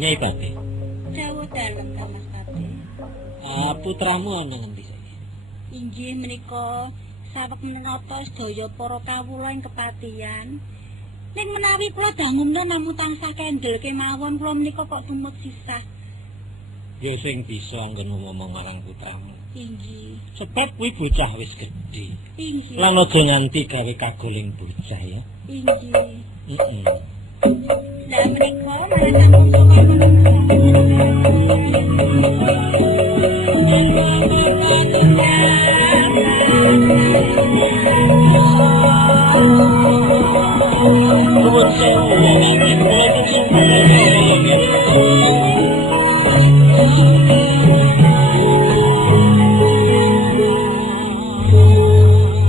Nyai Pati. Dawuh dalem ta Mas Pati. Putramu ana ngendi saiki? Inggih menika saweg menapa sedaya para kawula ing kepatihan. Ning menawi kula dangunna namung tansah kendel kemawon kula menika kok tumut sisah. Ya sing bisa anggen ngomong marang putramu. Inggih. Sebab kuwi bocah wis gedhe. Inggih. Lan aja nganti gawe kagoling bocah ya. Inggih. Heeh. Lah menika malah namung saka Nuwun sewu, kula iki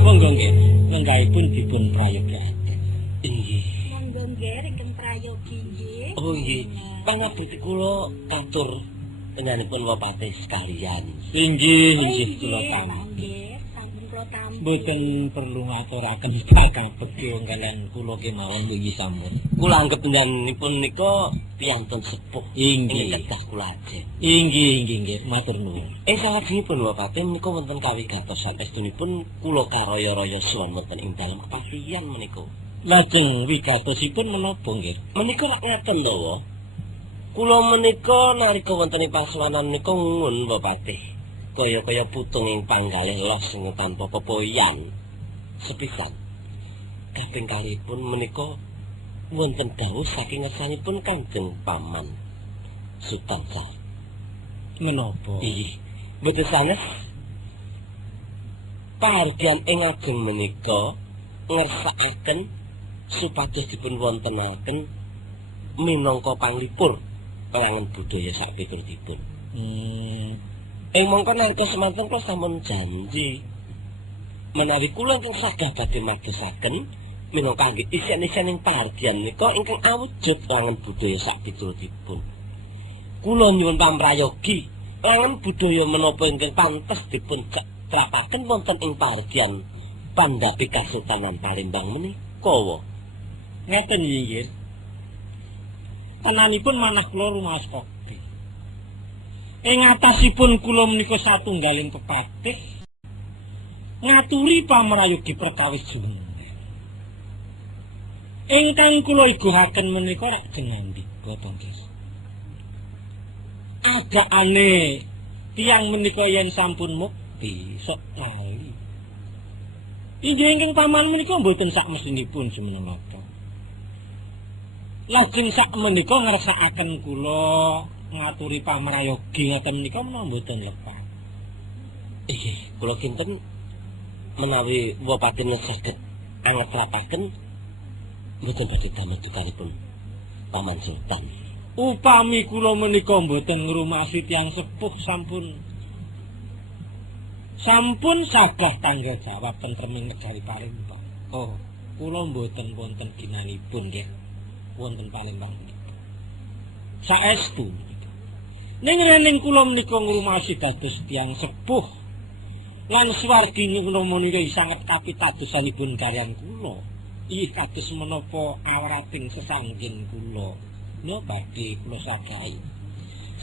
monggo nggih, lenggahipun dipun prayogaken. Inggih. monggo nggih ingkang prayogi nggih. Oh nggih, pangapunten kula katur panjenenganipun Wapati sekalian. Inggih, kula pamit. Nggih, sampun kula tampi. Mboten perlu ngaturaken kakabekti wong kalian kula kemawon wingi sampun. Kula anggap panjenenganipun nika piyantun sepuh Inggih. ing kedah kula ajeng. Inggih, matur nuwun. Ing salajengipun Wapati menika wonten kawigatos sanestunipun kula karaya-raya suwan wonten ing dalem kepatihan menika. Lajeng wigatosipun menapa nggih? Menika lak ngaten to, Wa. Kula menika nalika wonten ing pasuwanan menika ngun Wapati. Kaya-kaya putung ing panggalih los sing tanpa pepoyan. Sepisan. Kaping kalihipun menika wonten dawuh saking ngersanipun Kanjeng Paman Sultan Saud. Menapa? Inggih, mboten sanes. Pahargyan ing ageng menika ngersakaken supados dipun wontenaken minangka panglipur perangan budaya sak piturutipun. Ing mongko nalika semanten kula sampun janji menawi kula ingkang sagah badhe madosaken minangka nggih isen-isen ing pahargyan nika ingkang awujud perangan budaya sak piturutipun. Kula nyuwun pamrayogi perangan budaya menapa ingkang pantes dipun trapaken wonten ing pahargyan Pandapi Kasultanan Palembang menika. Ngeten nggih. Tenanipun manah kula rumaos kokti. Ing atasipun kula menika satunggaling pepatih ngaturi pamrayogi perkawis jumeneng. Ingkang kula iguhaken menika rak jengandika to nggih. Agakane tiyang menika yen sampun mukti sok lali. Inggih ingkang paman menika mboten sak mestinipun semenapa. Lajeng sak menika ngersakaken kula ngaturi pamrayogi ngaten menika menawa mboten lepas. Inggih, kula kinten menawi Wapati saged angetrapaken mboten badhe damel dukanipun Paman Sultan. Upami kula menika mboten ngrumasi tiyang sepuh sampun sagah tanggal jawab tentreming negari Palembang. Oh, kula mboten wonten ginanipun nggih wonten Palembang menika. Saestu menika. Ning rening kula menika ngrumasi dados tiyang sepuh lan swargi menika sanget kapitadosanipun karyan kula. Inggih kados menapa awrating sesanggen kula. No badhe kula sagahi.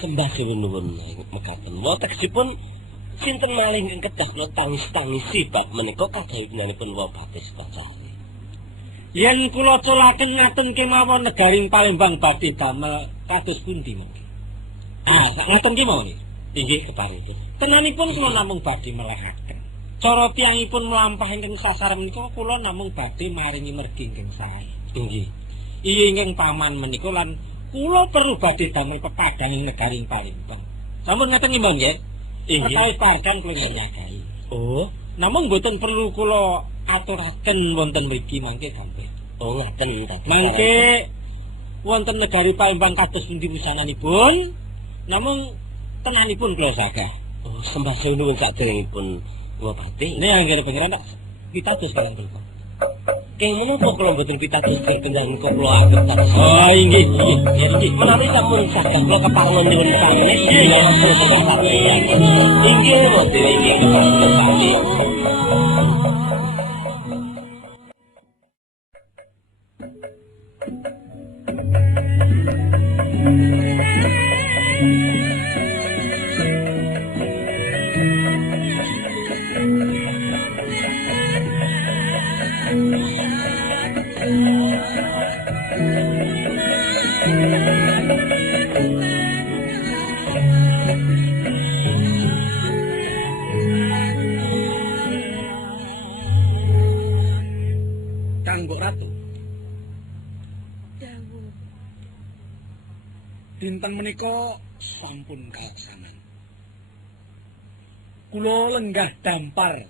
Sembah suwun-nuwun mekaten. Wa tegesipun sinten malih ingkang kedah kula tangis-tangisi bab menika kadhawuhanipun Wapati Sukacari. Yen kula colaken ngaten kemawon negaring Palembang badhe damel kados pundi mongki. Sak ngaten ki mawon. Inggih keparipun. Tenanipun kula namung badhe melehaken. Cara tiyangipun mlampahi ing sasar menika kula namung badhe maringi mergi ingkang sae. Inggih. Ingkang paman menika lan kula perlu badhe damel pepadang ing negaring Palembang. Sampun ngaten nggih nggih. Inggih. Perkawis parkan kula nyagahi. Oh, Namung mboten perlu kula aturaken wonten mriki mangke gampil. oh ngaten tadi. Mangke wonten negari Palembang kados pundi wusananipun, namung tenanipun kula sagah. Oh, sembah suwun saderengipun Wapati. Nek anggere pangeran tak pitados kalian kula. Keng menapa kula mboten pitados kenjang kula anggap dados. Oh, inggih, inggih. Menawi sampun sagah kula keparengan nyuwun pamit. Inggih, mboten inggih keparengan. Kanggo Ratu. Dawuh. Dinten menika sampun kalaksanan. Kula lenggah dampar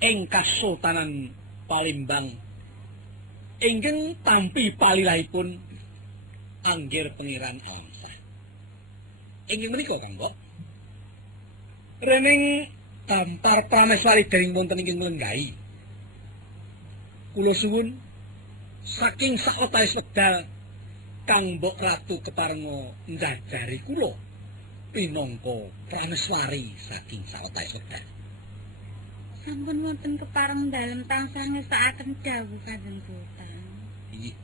ing Kasultanan Palembang ingkang tampi palilahipun Anggir Pangeran Alamsah. Inggih menika Kanggo. Rening dampar prameswari dereng wonten ingkang melenggahi. Kula suwun saking sawetawis wekdal Kang Mbok Ratu Keparenga njajari kula pinangka prameswari saking sawetawis wekdal. Sampun wonten kepareng dalem tansah ngesakaken dawuh Kanjeng Sultan. Inggih.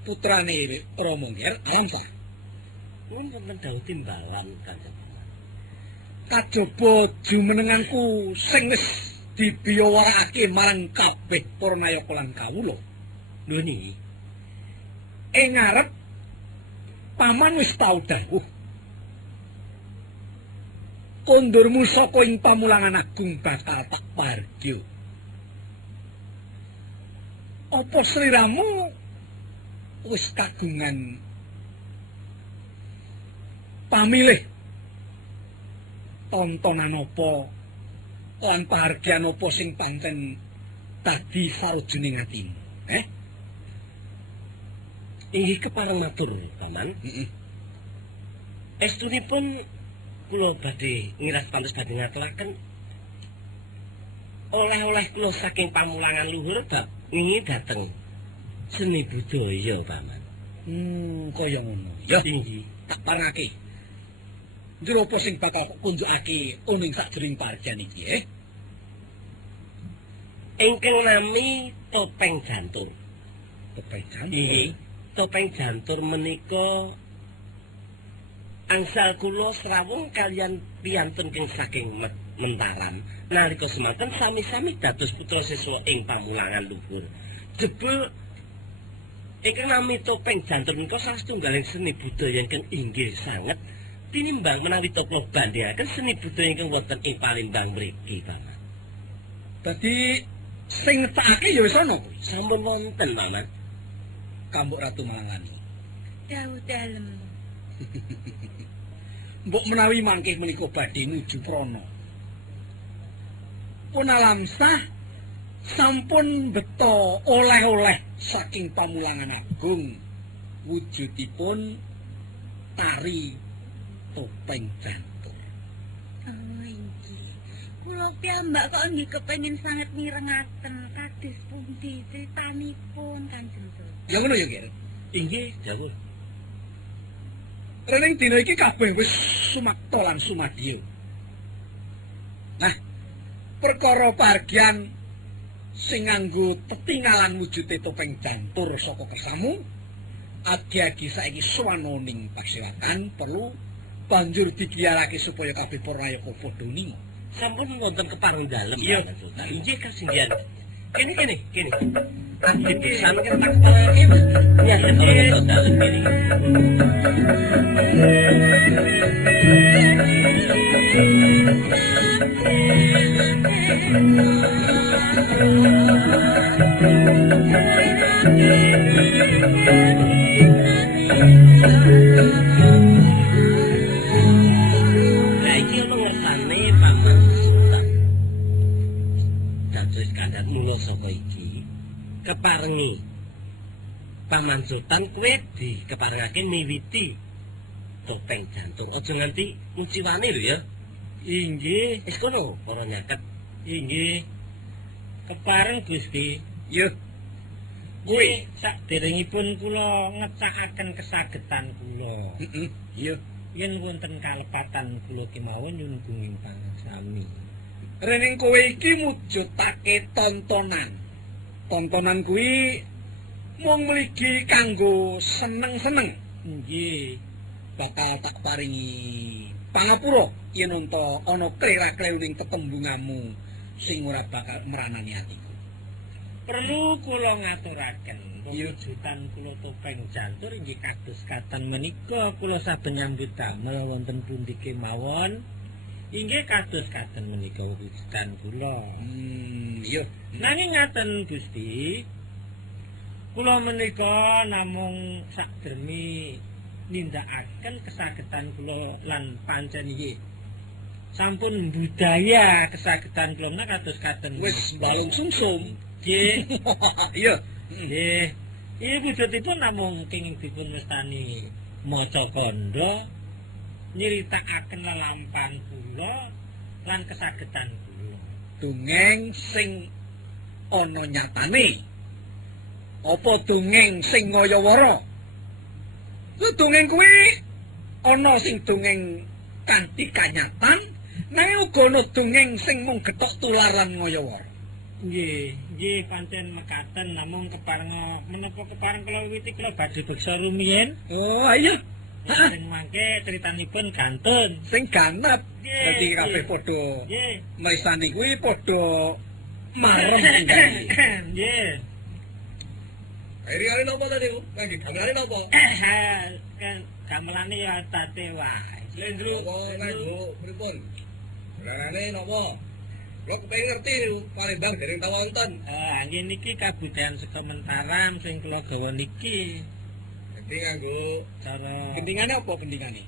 Putrane Rama Ngger Alamsah. Nuwun wonten dawuh timbalan Kanjeng. Kajaba jumenenganku sing wis dibiyawarake marang kabeh para nayaka lan kawula. Lho niki. Ing ngarep paman wis tau dawuh. Kondurmu saka ing Pamulangan Agung bakal tak pargya. Apa sliramu wis kagungan pamilih tontonan apa lan pahargyan apa sing pancen dadi sarujuning atimu? Inggih kepareng matur, Paman. Estunipun kula badhe ngiras pantes badhe ngaturaken oleh-oleh kula saking Pamulangan luhur bab wingi dateng seni budaya, Paman. Kaya ngono. Ya, Inggih. tak parake. Njero apa sing bakal kunjukake ning sajroning parjan iki, Ingkang nami topeng jantur. Topeng jantur. Inggih. Topeng jantur menika angsal kula srawung kalian piyantun king saking Mentaran. Nalika semanten sami-sami dados putra siswa ing Pamulangan luhur. Jebul ingkang nami topeng jantur menika salah setunggaling seni budaya ingkang inggih sanget tinimbang menawi toplo bandingaken seni budaya ingkang wonten ing Palembang mriki, Paman. Dadi sing ngetakake ya wis ana kuwi. Sampun wonten, Paman. Kambok Ratu Malangani. Dawuh dalem. Mbok menawi mangke menika badhe nuju prana. Pun Alamsah sampun beto oleh-oleh saking Pamulangan Agung wujudipun tari topeng jantur. Oh inggih. Kula piyambak kok nggih kepengin sanget mirengaken kados pundi critanipun Kanjeng Sultan. Ya ngono ya, Ger. Inggih, dawuh. Rening dina iki kabeh wis sumakta lan sumadya. Nah, perkara pargyan sing nganggo tetingalan wujude topeng jantur saka kersamu, adi-adi saiki suwana ning paksewatan perlu banjur digiarake supaya kabeh para nayaka padha nima. Sampun wonten kepareng dalem. Iya. Inggih kasinggihan. Kene. Abdi pisan kan tak parake. Ya wonten dalem kene. Nah iki ono ngersane Paman Sultan. Dados kandhat mula saka iki keparengi Paman Sultan kuwi dikeparengake miwiti topeng jantung. Aja nganti muciwane lho ya. Inggih, wis kono para nyaket. Inggih. Kepareng Gusti. Ya, Kuwi saderengipun kula ngecakaken kesagetan kula. iya. Yen wonten kalepatan kula kemawon nyunggunging pangasami. Rening kowe iki mujudake tontonan. Tontonan kuwi mung mligi kanggo seneng-seneng. Nggih. Bakal tak paringi pangapura yen ana klera-kleuning tetembunganmu sing ora bakal meranani atiku. perlu kula ngaturaken wujudan kula topeng jantur inggih kados katan menika kula saben nyambut damel wonten pundi kemawon inggih kados katen menika wujudan kula. Iya. Nanging ngaten Gusti, kula menika namung sakdermi nindakaken kesagetan kula lan pancen nggih sampun budaya kesagetan kula menika kados katen Wis balung sungsum. nggih. Iya. Nggih. Iki wujudipun namung kenging dipun mestani maca kandha nyeritakaken lelampahan kula lan kesagetan kula. Dongeng sing ana nyatane. Apa dongeng sing ngaya-wara? Dongeng kuwi ana sing dongeng kanthi kanyatan, nanging uga ana dongeng sing mung gethok tularan ngaya-wara. Nggih pancen mekaten namung kepareng menapa kepareng kula wiwiti kula badhe beksa rumiyin. Oh, iya. Sing mangke critanipun gantun. Sing ganep. Nggih, Dadi kabeh nggih. padha Nggih. maisane kuwi padha marem enggane. Nggih. Airi napa tadi? Lagi gamelane napa? Kan gamelane ya tate wae. Lendru. pripun? Larane napa? Kula kepengin ngerti Palembang dereng tau wonten. Nggih niki kabudayan saka Mentaram sing kula gawa niki. Dadi nganggo Cara gendingane apa gendingane?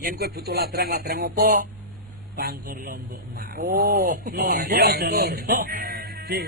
Yen kowe butuh ladrang-ladrang apa? pangkur lombok mak. Oh, Lombok iya, ada betul. lombok. Nggih.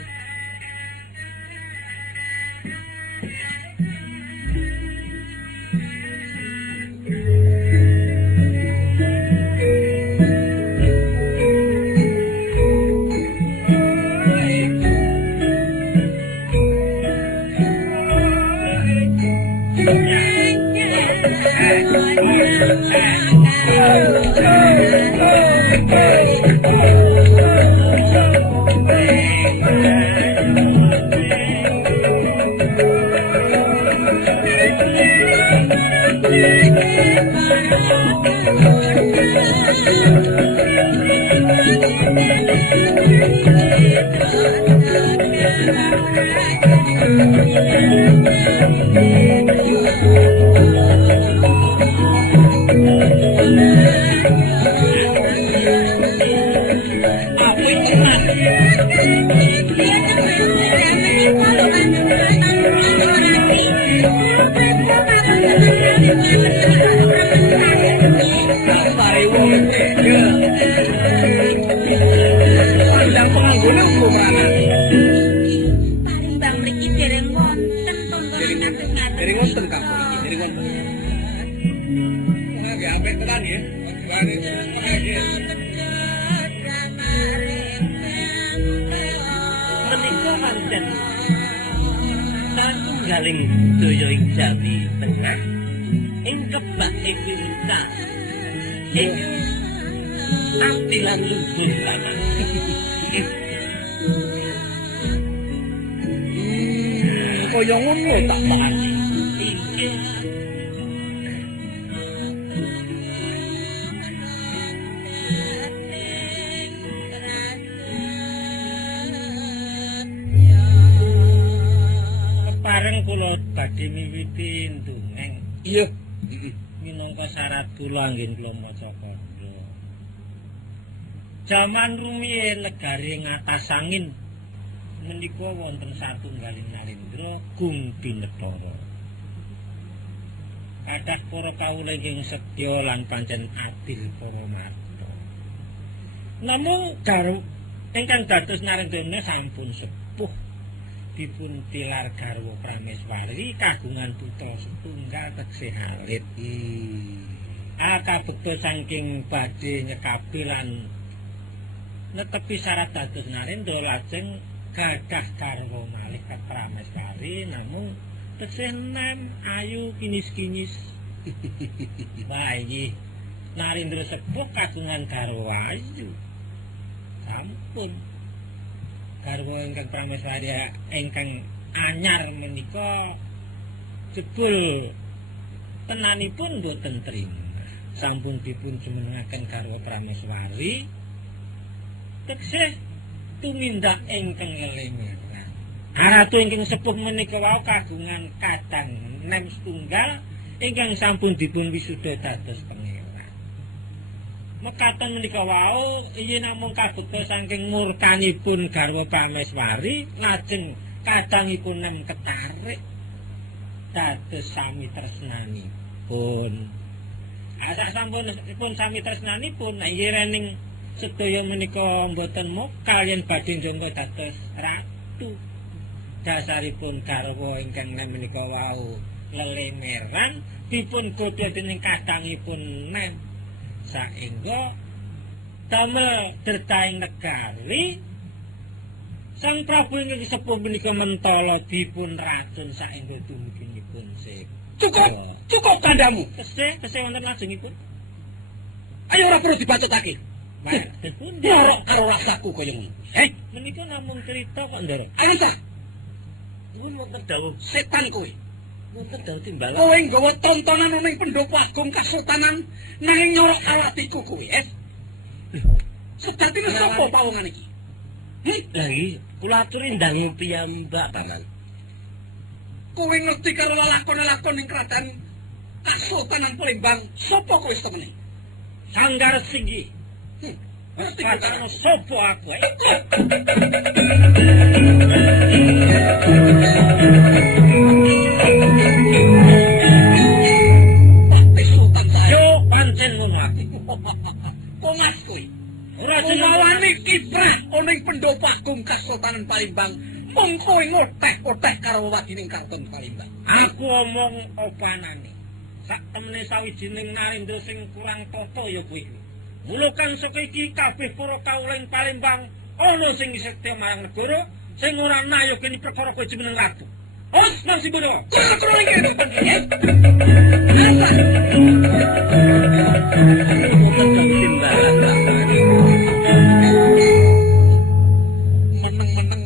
Mari wong tega. Pandang penganggone uga meranan. Parimbang mriki dereng wonten tontonan ngaten-ngaten. Dereng wonten kampung iki, dereng wonten. Ora nggih apik tenan ya. Lare nggih. Menika pancen satunggaling budaya ing Jawi Tengah ing kebak Epirita ing ampilan luhur tanah. Kaya ngono tak pahami. Inggih. Kepareng kula badhe miwiti ndongeng Iya. minangka syarat kula anggen kula maca kandha. Jaman rumiyin negari ngatas angin menika wonten satunggaling narendra Gung Binetara. Kathah para kawula ingkang setya lan pancen adil para marta. Namung garwa ingkang dados narendra sampun sepuh dipun tilar garwa Prameswari kagungan putra setunggal teksih alit. Kabekta saking badhe nyekapi lan netepi syarat dados narendra lajeng gadah garwa malih ka Prameswari namung teksih nem ayu kinis-kinis. Wah iki narendra sepuh kagungan garwa ayu. Sampun garwa ingkang Prameswari ingkang anyar menika jebul tenanipun boten trima. Sampun dipun jumenengaken garwa Prameswari teksih tumindak ingkang elingan. Ratu ingkang sepuh menika wau kagungan kadang nem setunggal ingkang sampun dipun wisuda dados pangeran. Mekaten menika wau inggih namung kabukta saking murkanipun garwa Prameswari lajeng kadangipun nem ketarik dados sami tresnanipun. Asa sampun sami tresnanipun inggih rening sedaya menika mboten mok kaliyan badhe njangka dados ratu. Dasaripun garwa ingkang menika wau lelemeran dipun godha dening kadangipun nem saengga damel dertaing negari Sang Prabu ingkang sepuh menika mentala dipun racun saengga dumuginipun cukup tandamu tesih wonten lajengipun ayo ora perlu dibatutake ndorok karo rasaku kaya ngono menika namung crita kok ndorok ayo ta Nuwun wonten dawuh setan kowe. Wonten dawuh timbalan. Kowe nggawa tontonan ning pendopo agung kasultanan nanging nyorok awatiku kowe, Sejatine sapa pawongan iki? Lah iki kula aturi ndangu piyambak, Paman. Kowe ngerti karo lalakon-lalakon ning kraton Kasultanan Palembang, sapa kowe temene? Sanggar Singgi. Ngerti karo sapa aku? Yo pancen ngono aku. Komas kowe. Ora ngawani kiprah ning pendopo agung Kasultanan Palembang. Mung kowe ngoteh-oteh karo wadining Kraton Palembang. Aku omong opanane. Sak temene sawijining narendra sing kurang tata ya kowe. Mula kang saka iki kabeh para kawuling Palembang ana sing setya marang negara, sing ora nayoki perkara kowe jeneng ratu. Os nang sibono. Kontrol iki. Meneng-meneng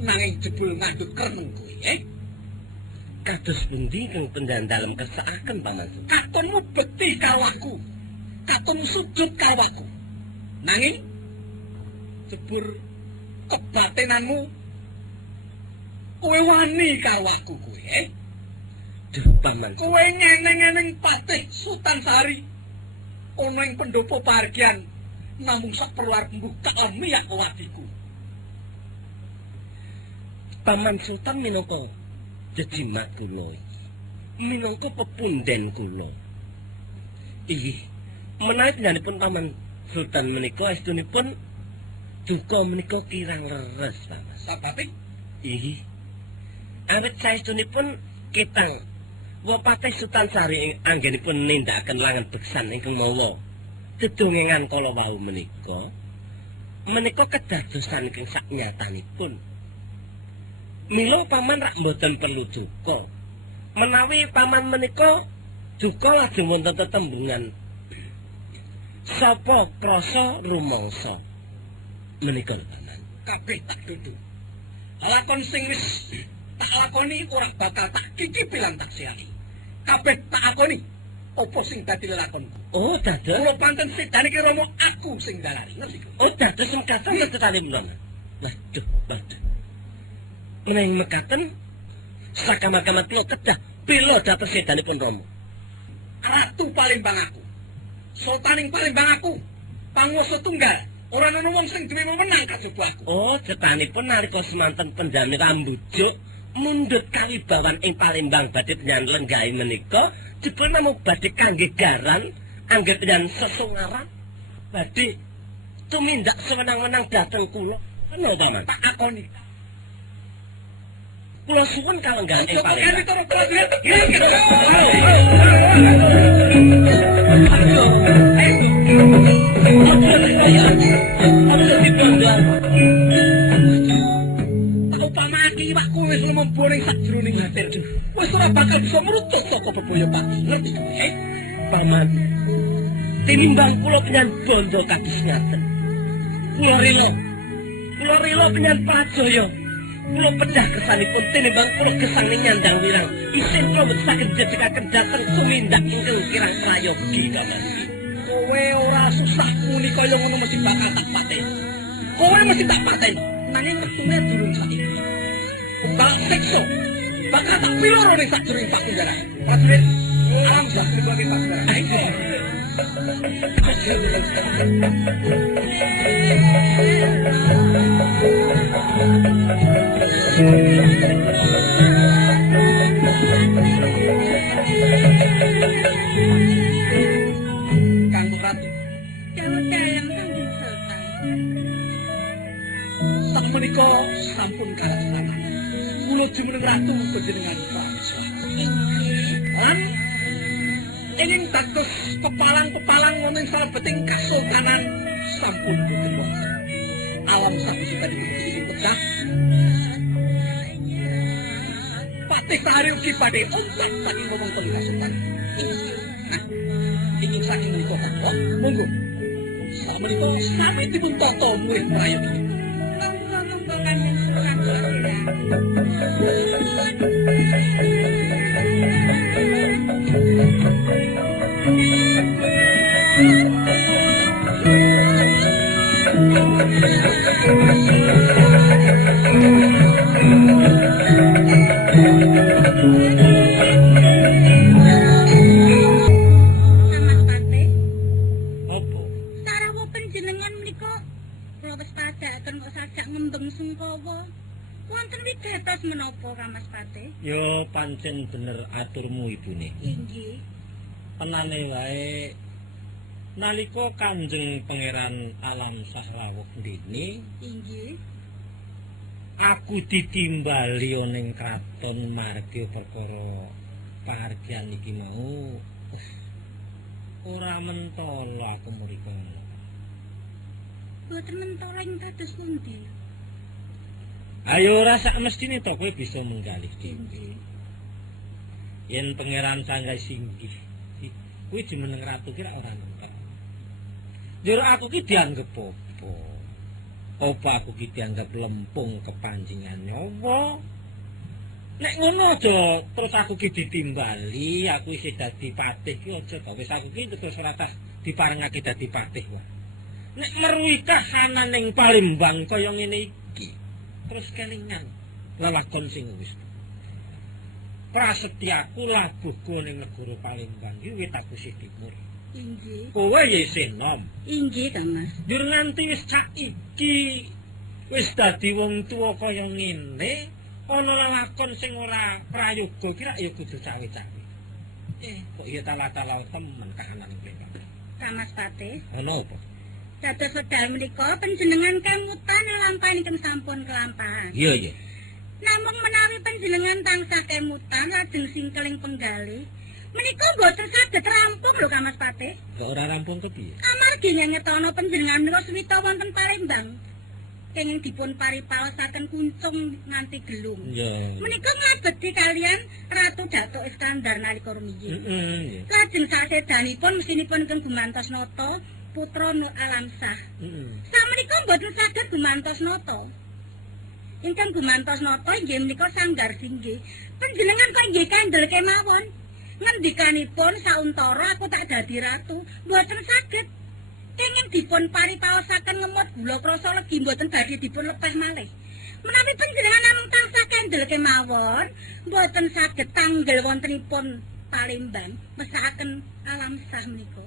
nanging jebul ngandhut kreneng kowe, Kados pundi kang pendandalem kesakaken Paman? Katonmu bekti karo aku. Katon sujud karo aku. Nanging jebur kebatinanmu kowe wani karo aku kowe, Duh, Paman. Kowe ngeneng-ngeneng patih Sultan Sari ana ing pendopo pahargyan namung sak perlu arep mbuka miyak wadiku. Paman Sultan minangka jejimat kula, minangka pepunden kula. Inggih, menawi panjenenganipun Paman Sultan menika estunipun duka menika kirang leres, Paman. Sababe? Inggih. Awit saestunipun ketang Wapatih Sultan Sari anggenipun nindakaken langan beksan ingkang mawa dedongengan kala wau menika kedadosan ingkang saknyatanipun. Mila Paman rak mboten perlu duka. Menawi Paman menika duka lajeng wonten tetembungan sapa krasa rumangsa. Menika Paman. Kabeh tak dudu. Lakon sing wis tak lakoni ora bakal tak cicipi lan tak siali. Kabeh tak akoni apa sing dadi lelakonku. Oh, dados. Kula panten sedane ki Rama aku sing dalari. Ngerti? Oh, dados mekaten tetane mlon. Lah, duh, waduh. Menawi mekaten sakamakamat kula kedah pila dados sedanipun Rama. Ratu Palembang aku. Sultaning Palembang aku. Panguwasa tunggal. Ora ana wong sing duwe wewenang kajaba aku. Oh, cetanipun nalika semanten pendami rambujuk mundhut kawibawan ing Palembang badhe penyan lenggahe menika dipun namung badhe kangge garan angger dan sesungaran badhe tumindak sewenang-wenang dhateng kula. Ana ta, Man? Tak akoni. Kula suwun kalenggahan ing Palembang. Upamane iwakku wis memboring sajroning hatir. Wis ora bakal bisa mrutut saka bebaya pati. Ngerti kowe? Paman. Tinimbang kula penyan bondo kados ngaten. Kula rela penyan prajaya. Kula pedah kesanipun tinimbang kula gesang nyandang wirang. Isin kula mboten saged njejekaken dhateng tumindak ingkang kirang prayogi Paman. Kowe ora susah muni kaya ngono mesti bakal tak paten. Kowe mesti tak paten. Nanging wektune durung saiki. Tak siksa. Bakal tak piloro ning sajroning pakunjaran. Prajurit, alam sak sebagai pakunjaran. Kang Bupati, Dawuh dayang Kanjeng Sultan. sak menika sampun kalaksanan. Kula jumeneng ratu panjenengan bangsa. Lan ingin dados pepalang-pepalang wonten sabeting kasultanan sampun boten wonten. Alam saksi tadi dipun pecah. Patih Sari ugi badhe ompat saking wewengkon kasultanan. Ingin saking menika tangga, monggo. Samenika sami dipun tata murid prayogi. Monggo Kanjeng Sultan kula. Pate, Apa? sarawa panjenengan menika kula wis padhaken kok sajak ngembeng sungkawa. Wonten wigatos menapa Kamas Pate? Ya pancen bener aturmu ibune. Inggih. Penane wae nalika Kanjeng Pangeran Alam Sahrawuh ndene Inggih. aku ditimbali ning kraton marga perkara pahargyan iki mau ora mentolo aku mriko. Boten mentolo ing dados pundi? Ayo ora sak mestine to kowe bisa menggalih dhewe. Inggih. Yen pangeran Sanggai Singgih kuwi jeneng ratu ki ora nenteng. Jur aku ki dianggep apa? Apa aku ki dianggep lempung kepanjingan nyawa? Nek ngono aja terus aku ki ditimbali, aku isih dadi patih ki aja to. Wis aku ki terus ora tah diparengake dadi patih wae. Nek meruhi kahanan ning Palembang kaya ngene iki, terus kelingan lelagon sing wis. Prasetyaku labuhku ning negara Palembang iki wit aku sih timur. Inggih. Kowe ya isih nom. Inggih, Kamas. Jur nganti wis saiki wis dadi wong tuwa kaya ngene, ana lelakon sing ora prayoga kira ya kudu cawe-cawe. Kok ya tala-tala temen kahanan iki. Kamas Pate. Ana apa? Dados wedal menika panjenengan kemutan lampahipun sampun kelampahan. Iya, iya. Namung menawi panjenengan tansah kemutan lajeng singkeling penggalih, menika boten saged rampung lho Kamas Pate. Kok ora rampung kepiye? Amargi ngetana panjenengan menika suwita wonten Palembang. Kenging dipun paripaosaken kuncung nganti gelung. Iya. Menika ngabekti kalian Ratu Datuk Iskandar nalika rumiyin. Heeh. Lajeng sasedanipun mesinipun Kang Gumantos Nata putra Nur Alamsah. Heeh. Samenika mboten saged Gumantos Nata. Ingkang Gumantos Nata inggih menika Sanggar Singgih. Panjenengan kok inggih kandel kemawon. Ngendikanipun sauntara aku tak dadi ratu, mboten saged. Kenging dipun paripaosaken ngemot gula krasa legi mboten badhe dipun lepeh malih. Menawi panjenengan namung tansah kandel kemawon, mboten saged tanggel wontenipun Palembang mesakaken Alamsah menika.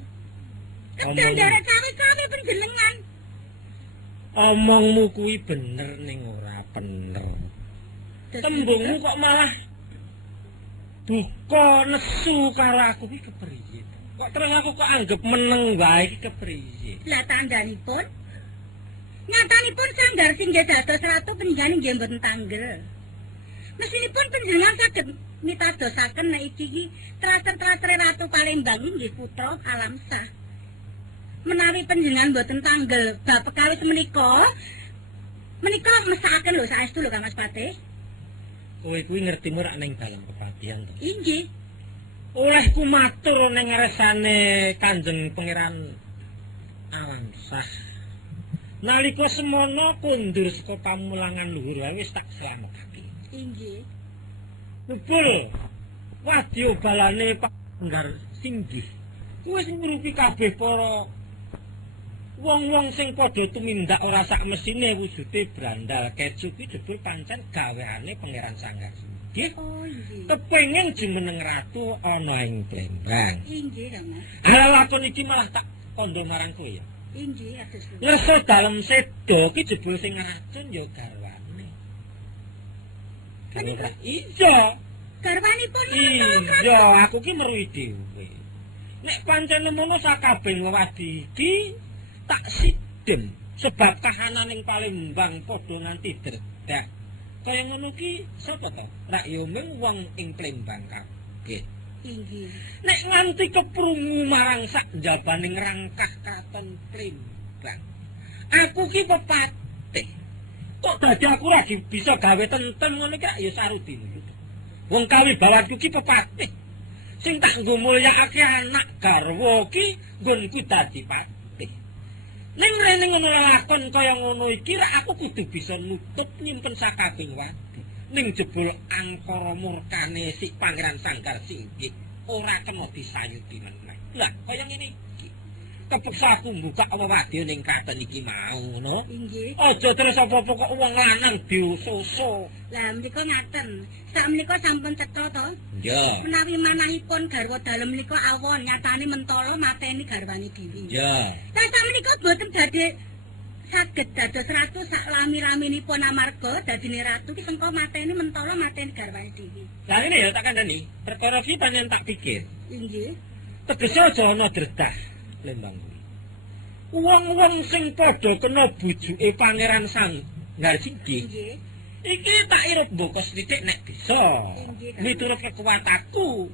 Kedandara cawe-cawe panjenengan. Omongmu kuwi bener ning ora bener. Tembungmu kok malah duka nesu karo aku iki kepriye? Kok terus aku kok anggap meneng wae iki kepriye? Lah tandhanipun nyatanipun Sanggar Singgih dados ratu panjenengan nggih mboten tanggel. Mesinipun panjenengan saged mitadosaken nek iki terater-teratere ratu Palembang inggih putra Alamsah. Menawi panjenengan mboten tanggel bab perkawis menika mesakaken lho saestu lho Kang Mas Patih. Kowe kuwi ngertimu rak ning dalam kepatihan to. Inggih. Olehku matur ning ngarsane Kanjeng Pangeran Alamsah. Nalika semono kundur saka pamulangan luhur wae wis tak slametake. Inggih. Bebul. Wadya balane Pak Sanggar Singgih. Wis ngurupi kabeh para Wong-wong sing padha tumindak ora sak mesine wujude brandal keju ki jebul pancen gaweane Pangeran Sanggar Singgi. Oh inggih. Kepengin jumeneng ratu ana ing Plembang. Inggih Kang Mas. Lah lakon iki malah tak kandha marang kowe ya. Inggih atus. Ngeso dalem sedo ki jebul sing racun ya garwane. Menika? Iya. Garwanipun Iya, aku ki meruhi dhewe. Nek pancen nemono sakabeh wewadi iki tak sidem sebab kahanan ing Palembang padha nganti dredak. Kaya ngono ki sapa to? Rak yo mung wong ing Palembang kabeh. Inggih. Nek nganti keprungu marang sak jabaning rangkah katon Palembang. Aku ki pepatih. Kok dadi aku ora bisa gawe tentem ngono ki ya sarudi. Wong kawibawanku ki pepatih. Sing tak nggo mulyakake anak garwa ki nggonku dadi patih. Ning rene ngono lakon kaya ngono iki rak aku kudu bisa nutup nyimpen sakabeh wadi. Ning jebul angkara murkane si Pangeran Sanggar Singgi ora kena disayuti meneh. Lah kaya ngene iki. Kepeksa aku mbuka wewadi ning katon iki mau ngono. Inggih. Aja terus apa-apa kok wong lanang diususo. Lah menika ngaten. Sak menika sampun cetha to. Ya. Menawi manahipun garwa dalem menika awon nyatane mentala mateni garwane dhewe. Ya. Lah sak menika boten badhe saged dados ratu sak lami-laminipun amarga dadine ratu ki sengko mateni mentala mateni garwane dhewe. Lah ini ya tak kandhani, perkara iki pancen tak pikir. Inggih. Tegese aja ana dredah Lembang kuwi. Wong-wong sing padha kena bujuke Pangeran Sanggar Singgi. Inggih. Iki tak irup mboko sithik nek bisa. Inggih. Miturut kekuatanku.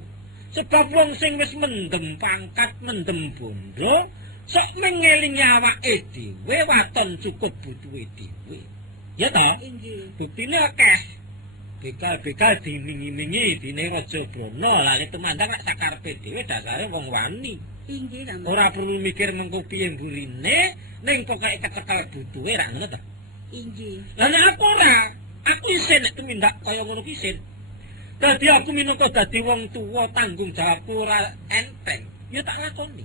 Sebab wong sing wis mendem pangkat, mendem bondo, sok mengelingi awake dhewe waton cukup butuhe dhewe. Ya ta? Inggih. Buktine akeh. Bekal-bekal dimingi-mingi dine Raja Brana, lah temandang lak sakarepe dhewe dasare wong wani. Inggih Kang. Ora perlu mikir mengko piye mburine, ning pokoke kecekel butuhe ra ngono ta. Inggih. Lah nek aku ora, aku isin nek tumindak kaya ngono ki isin. Dadi aku minangka dadi wong tuwa tanggung jawabku ora enteng, ya tak lakoni.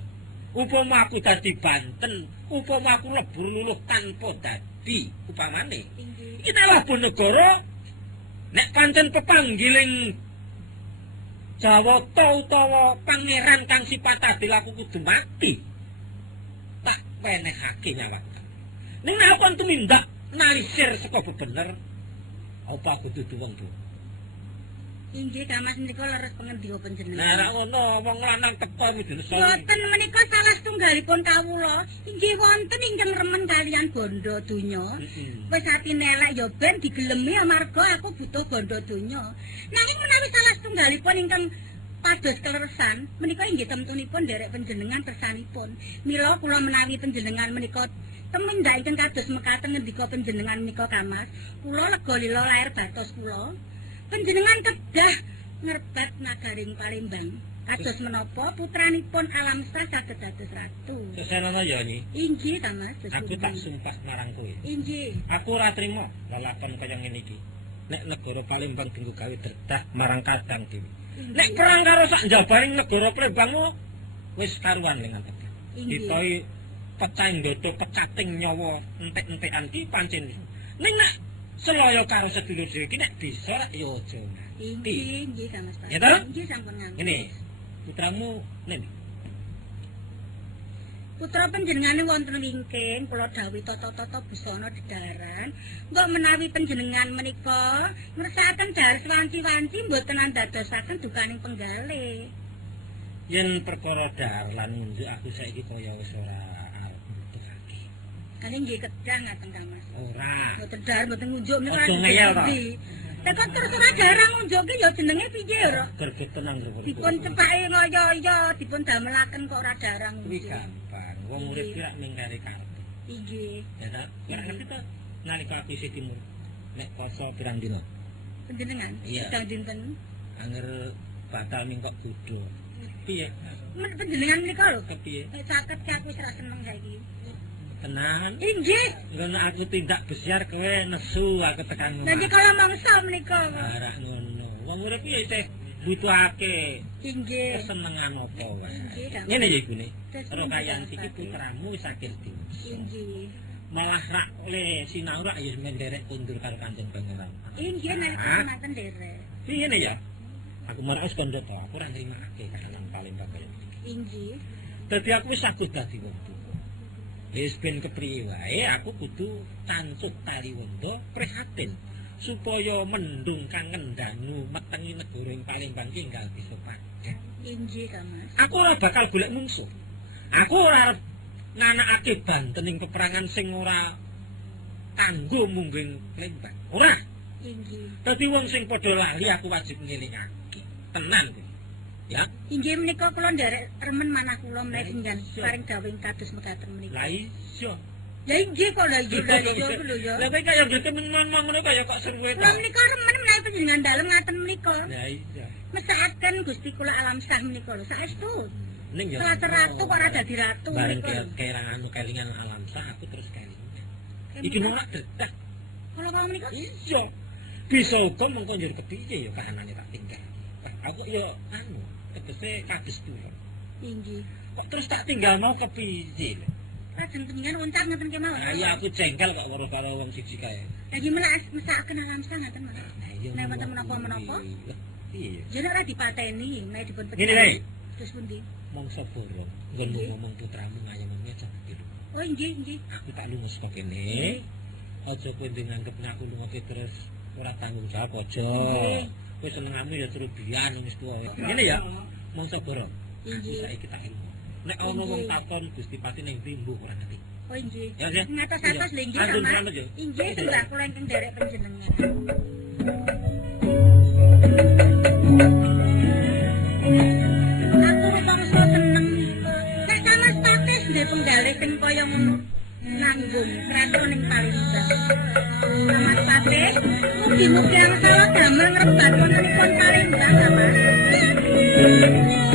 Upama aku dadi Banten, upama aku lebur luluh tanpa dadi, upamane. Inggih. Iki telah negara nek pancen pepanggiling Jawata utawa pangeran kang sifat adil aku kudu mati. Tak penehake nyawaku. Ning nek aku tumindak nalisir saka bebener, apa aku dudu wong tuwa? Inggih Kang Mas menika leres pengendika panjenengan. Nah, ra ngono wong lanang teko kudu neso. Boten menika salah setunggalipun kawula. Inggih wonten ingkang remen kalian bondo donya. Wis atine elek ya ben digelemi amarga aku butuh bondo donya. Nanging menawi salah setunggalipun ingkang pados kleresan menika inggih temtunipun derek panjenengan kersanipun. Mila kula menawi panjenengan menika temendak ingkang kados mekaten ngendika panjenengan menika Kamas, kula lega lila lair batos kula. Panjenengan kedah ngerbat nagaring Palembang. Kados menapa putranipun Alamsa saged dados ratu. Sesenana ya ni. Inggih ta Mas. Aku tak sumpah marang kowe. Inggih. Aku ora trima lalapan kaya ngene iki. Nek negara Palembang dienggo gawe dredah marang kadang dhewe. Nek perang karo sak njabaring negara Palembangmu wis karuan lengan tekan. Ditoi pecah ndodo pecating nyawa entek-entekan ki pancen. Ning nek selaya karo sedulur dhewe iki nek bisa ya aja. Inggih, inggih Kang Mas. Ya ta? Inggih sampun ngantos. Ngene. Putramu nendi? Putra panjenengane wonten wingking kula dawuh tata-tata busana dedaran. Mbok menawi panjenengan menika ngersakaken dados wanci-wanci mboten andadosaken dukaning penggalih. Yen perkara dar lan ngunjuk aku saiki kaya wis ora arep nutukake. Kali nggih kedah ngaten Kang Mas. Ora. Mboten dar mboten ngunjuk menika. Aja ngeyel, Pak. Tekon terus ora darang ngunjukke ya jenenge piye ora? Gerbet tenang lho. Dipun cepake ngoyo-yo, dipun damelaken kok ora darang Kuwi ngunjuk. gampang. Wong urip ki rak ning kare karepe. Inggih. Ya ta? Ora ngerti to nalika aku isih timur. Nek poso pirang dina? Panjenengan Iya. sedang dinten. Anger batal mingkok kudu. Piye? Men panjenengan menika lho. Kepiye? Saged ki aku wis ra seneng saiki. Tenan. Inggih. Ngono aku tindak besiar kowe nesu aku tekan Nanti kalau mangsa menika. Ora ngono. Wong urip ki isih butuhake Inggih. kesenengan apa wae. Inggih, Kang. Ngene ya ibune. Terus Rokayan iki putramu wis akeh dewasa. Inggih. Malah rak le sinau rak ya menderek kundur karo Kanjeng Pangeran. Inggih nek kesunatan derek. Piye ngene ya? Aku marang kandha to, aku ora nrimakake kahanan Palembang kaya iki. Inggih. Dadi aku wis saged dadi wong tuwa. Wis ben kepriye wae aku kudu tancut tali wanda prihatin supaya mendung kang ngendhangu metengi negara ing Palembang iki enggal bisa padhet. Inggih, Kang Mas. Aku ora bakal golek mungsuh. Aku ora arep nganakake bantening peperangan sing ora kanggo mungging Palembang. Ora. Inggih. Dadi wong sing padha lali aku wajib ngelingake. Tenan kuwi. Ya. Inggih menika kula nderek remen manah kula menawi pinggan paring gawing kados mekaten menika. Lah iya. Ya inggih kok lha inggih lha iya lho ya. Lah kowe kaya gitu ngomong ngono kaya kok seruwe Kula menika remen menawi panjenengan dalem ngaten menika. Lah iya. Mesakaken Gusti kula alam sah menika lho saestu. Ning ya. Ratu kok ora dadi ratu bareng menika. kerangan anu kelingan alam sah aku terus kelingan. Iki ora dedak. Kala menika Iya. Bisa uga mengko njur kepiye ya kahanane tak tinggal. Aku ya anu tegese kados turun. inggih. Kok terus tak tinggal mau kepiye? Lajeng panjenengan uncar ngeten kemawon. Lah iya aku jengkel kok karo wong siji kae. Lagi mesakaken alam sah ngaten Mas. Lah iya. Nek wonten menapa-menapa. Iya. Jeneng ora dipateni menawi dipun Ngene wae. Terus pundi? Mangsa boro nggonmu ngomong putramu ngayemane cepet lho. Oh inggih inggih. Aku tak lunga saka kene. Aja kowe nganggep aku lunga terus ora tanggung jawab aja. Kowe senenganmu ya terus biyan wis tuwa. Ngene ya. Mangsa boro. Inggih. Saiki tak ilmu. Nek ana wong takon Gusti Pati ning timbuh ora ngerti. Oh inggih. Ya, ya. Ngatos-atos lho inggih Antun Mas. selamat ya. Inggih sembah kula ingkang derek panjenengan. Aku rumangsa seneng. Nek sama status nggih penggalih sing kaya ngono. Nanggung ratu ning Palembang. Sama status mugi-mugi angsal damel ngrebat wontenipun Palembang, Mas.